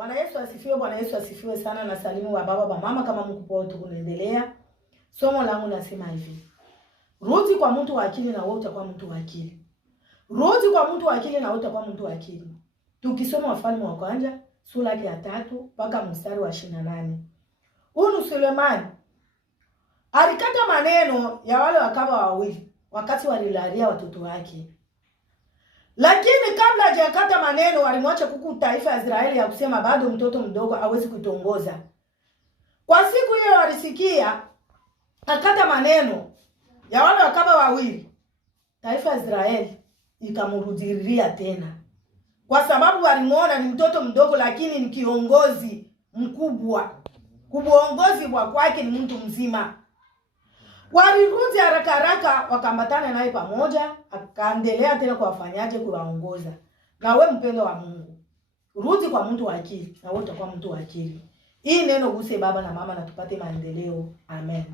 Bwana Yesu asifiwe, Bwana Yesu asifiwe sana. Na salimu wa baba, mama, kama mko pote kunaendelea. Somo langu nasema hivi: rudi kwa mtu wa akili na wewe utakuwa mtu wa akili. Rudi kwa mtu wa akili na wewe utakuwa mtu wa akili. Tukisoma Wafalme wa Kwanza sura ya 3 mpaka mstari wa 28. Huyu Sulemani alikata maneno ya wale wakaba wawili wakati walilalia watoto wake. Lakini kabla hajakata maneno, walimwacha kuku taifa ya Israeli ya kusema bado mtoto mdogo hawezi kutongoza. Kwa siku hiyo walisikia akata maneno ya wale wakaba wawili, taifa ya Israeli ikamrudilia tena, kwa sababu walimuona ni mtoto mdogo lakini ni kiongozi mkubwa. Kuongozi kwa kwake ni mtu mzima. Walirudi haraka haraka wakambatana naye pamoja, akaendelea tena kuwafanyaje, kuwaongoza. Na wewe mpendo wa Mungu, rudi kwa mtu wa akili na wewe utakuwa mtu wa akili. Hii neno guse baba na mama na tupate maendeleo. Amen.